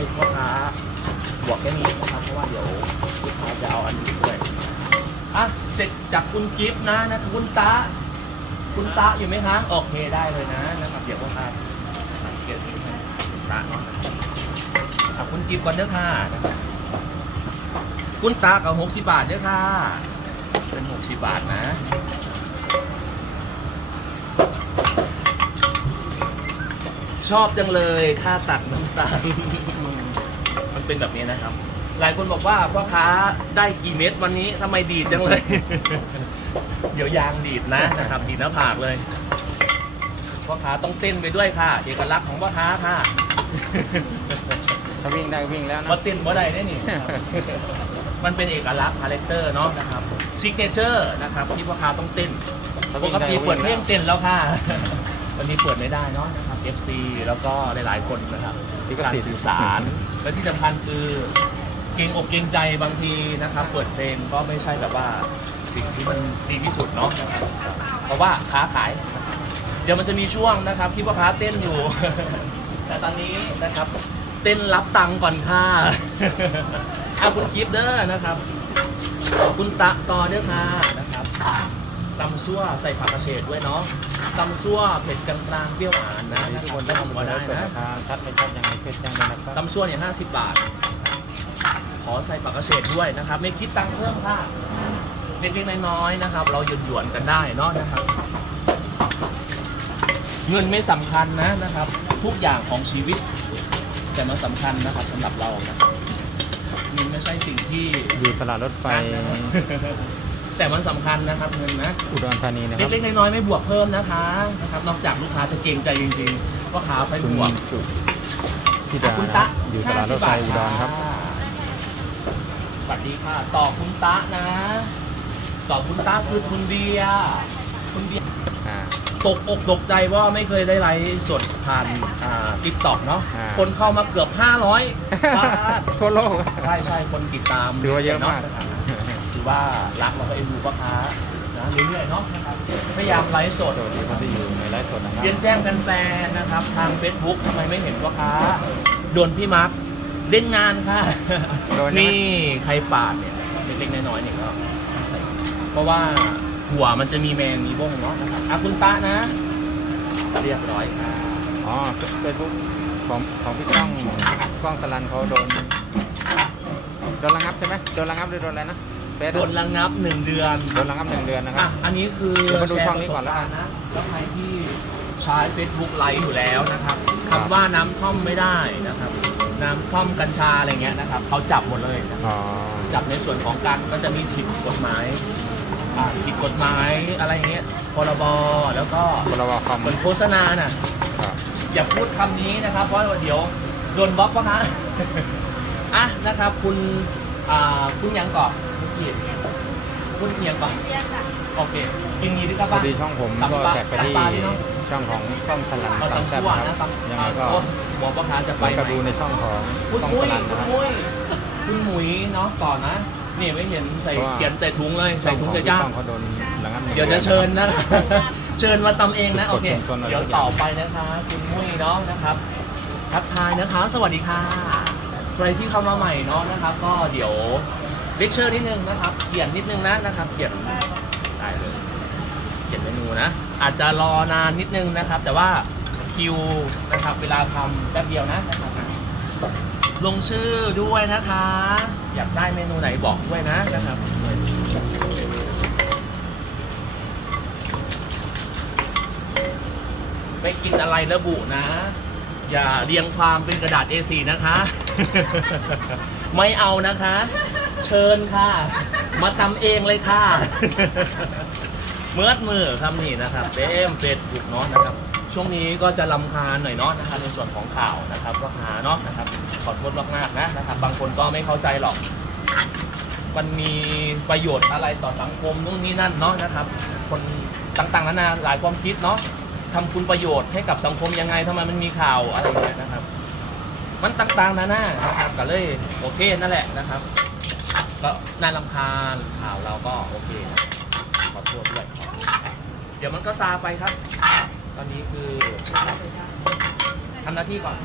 ให้พ่อค้าบวกแค่นี้นะครับเพราะว่าเดี๋ยวลูกค้าจะเอาอันอื่นด้วยอะเสร็จจากคุณกิฟต์นะนะคุณตาคุณตาอยู่ไหมคะโอเคได้เลยนะนะครับเดี๋ยวพ่อค้าเกียรติให้คุณตาเนาะขอบคุณกิฟต์ก่อนเด้อค่ะนะครับคุณตากับหกสิบบาทเด้อค่ะ เป็นหกสิบบาทนะชอบจังเลยค่าตัดน้ำตาล เป็นแบบนี้นะครับ หลายคนบอกว่าพ่อค้าได้กี่เม็ดวันนี้ทำไมดีดจังเลย เดี๋ยวยางดีดนะนะครับดีดหน้าผากเลยพ่อค้าต้องเต้นไปด้วยค่ะ เอกลักษณ์ของพ่อค้าค่ะถ้าวิ่งได้วิ่งแล้วนะว่าเต้นว่าใดได้นี่ครับมันเป็นเอกลักษณ์คาแรคเตอร์เนาะนะครับซิกเนเจอร์นะครับที่พ่อค้าต้องเต้นถ้าปวิ่งกได้ติวิ่งเปิดเพลแล้งวเต้นแล้วค่ะ วันนี้เปิดไม่ได้เนาะนะครับ FC แล้วก็หลายๆคนนะครับที่ก็การติดสื่อสาร และที่สำคัญคือเกรงอกเกรงใจบางทีนะครับ เปิดเพลงก็ไม่ใช่แบบว่าสิ่งที่มันดีที่สุดเนาะนะครับเพราะว่าค้าขาย เดี๋ยวมันจะมีช่วงนะครับที่พ่อค้าเต้นอยู่ แต่ตอนนี้นะครับ เต้นรับตังค์ก่อนค่ะอาคุณกิฟต์เดอร์นะครับคุณตะต่อเด้อค่ะนะครับ ตำซั่วใส่ผักกระเฉดด้วยเนาะตำซั่วเผ็ดกลางๆเปรี้ยวหวานนะทุกคนได้ได้ทำทำมามาได้ได้ส่วนนะราคาชัดไม่ชัดยังไงเพชรยังเลยนะครับตำซั่วเนี่ยห้าสิบบาท ขอใส่ผักกระเฉดด้วยนะครับ ไม่คิดตังค์เพิ่มค่ะเล็กๆน้อยๆนะครับ เราหยวนๆกันได้เนาะนะครับ เงินไม่สำคัญนะนะครับ ทุกอย่างของชีวิต แต่มันสำคัญนะครับสำหรับเรานะครับเงินไม่ใช่สิ่งที่อยู่ตลาดรถไฟ แต่มันสำคัญนะครับเงินนะ อุดรธานีนะครับ เล็กๆน้อยๆไม่บวกเพิ่มนะคะนะครับนอกจากลูกค้าจะเกรงใจจริงๆว่าขาไปคุณบวกสุธิอะดาคุณนะคตะรับอยู่ตลาดรถไฟอุดรครับสวัสดีค่ะ ต่อคุณตะนะ ต่อคุณตะคือคุณเบียร์คุณเบียร์ อ่า ตกอกตกใจว่าไม่เคยได้ไลฟ์สดผ่านอ่าติ๊กต็อกเนาะอ่า คนเข้ามาเกือบ 500บาททั่วโลก ใช่ใช่คนติดตามถือว่าเยอะมาก น ถือว่ารักแล้วก็เอ็นดูพ่อค้านะเรื่อยๆเนาะนะครับพยายามไลฟ์สด สวัสดีคนที่อยู่ในไลฟ์สดนะครับ เรียนแจ้งแฟนๆนะครับ ทาง Facebook ทำไมไม่เห็นพ่อค้าโดนพี่มาร์คเล่นงานค่ะโดนใช่ไหมนี่ใครปาดเนี่ยเล็กๆน้อยๆเนี่ยก็ใส่เพราะว่าหัวมันจะมีแมงมีบ้งเนาะนะครับอะคุณตะนะ เรียบร้อยค่ะอ๋อเฟซบุ๊กของของพี่ก้องก้องสลันเขาโดน โดนระงับใช่ไหมโดนระงับหรือโดนอะไรนะ เฟซโดนระงับหนึ่งเดือนโดนระงับหนึ่งเดือนนะครัอะบ อันนี้คือเดี๋ยวมาดูแชร์ช่องนี้ก่อนแล้วกันประสบารณ์นะแล้วใครที่ใช้ Facebook ไลฟ์อยู่แล้วนะครับครับคำว่าน้ำท่อมไม่ได้นะครับ น้ำท่อมกัญชาอะไรเงี้ยนะครับเขาจับหมดเลยนะครับ อ๋อ จับในส่วนของการก็จะมีผิดกฎหมายอ่าผิดกฎหมายอะไรเงี้ย พรบ แล้วก็พรบคอมเหมือนโฆษณาน่ะ ครับ อย่าพูดคำนี้นะครับ เพราะว่าเดี๋ยวโดนบล็อกปะคะ อะนะครับ คุณอ่าคุณยังก่อน คุณกีดคุณยังก่อนโอเคกินนี้ดีกว่าพอปะดีช่องผมตำก็ปลาแท็กไปที่ตำปลาพี่น้องช่องของก้องสลันเอาตามตำแซ่บซั่วนะนะครับยังไงก็โอ้บอกพ่อค้าจะเหไปมือนกับไหม ดูในช่องของคุณก้องมุ้สยลันคุนะณครับ มุ้ยคุณหมุยเนาะก่อนนะ นี่ไม่เห็นใส่เพราะว่า เขียนใส่ถุงเลยช่ใส่องถุขงองจะพี่ย่างก้องเขาโดนระงับหนึ่งเดี๋ยวจะเชิญนะ เชิญมาตำเองนะโอเคกดชวนๆหน่อย เดี๋ยวต่อไปนะคะคุณมุ้ยเนาะนะครับทักทายนะคะ สวัสดีค่ะ ใครที่เข้ามาใหม่เนาะนะครับ ก็เดี๋ยว เลคเชอร์นิดนึงนะครับเขียนนิดนึงนะนะครับเขียนได้เลยเขียนเมนูนะ อาจจะรอนานนิดนึงนะครับ แต่ว่าคิวนะครับเวลาทำแป๊บเดียวนะนะครับลงชื่อด้วยนะคะ อยากได้เมนูไหนบอกด้วยนะนะครับไม่กินอะไรระบุนะ อย่าเรียงความเป็นกระดาษ A4 นะคะ ไม่เอานะคะ เชิญค่ะ มาทำเองเลยค่ะ เมื่อมือคำนี้นะครับเต็มเฟซบุ๊กเนาะนะครับ ช่วงนี้ก็จะลำคาญหน่อยเนาะนะครับในส่วนของข่าวนะครับราคาเนาะนะครับขอโทษมากๆนะนะครับ บางคนก็ไม่เข้าใจหรอก มันมีประโยชน์อะไรต่อสังคมนู่นนี่นั่นเนาะนะครับ คนต่างๆนานาหลายความคิดเนาะทำคุณประโยชน์ให้กับสังคมยังไงทำไมมันมีข่าวอะไรอย่างเงี้ยนะครับ มันต่างๆนานานะครับก็เลยโอเคนั่นแหละนะครับ ก็น่ารำคาญข่าวเราก็โอเคขอโทษด้วย เดี๋ยวมันก็ซาไปครับ ตอนนี้คือทำหน้าที่ก่อน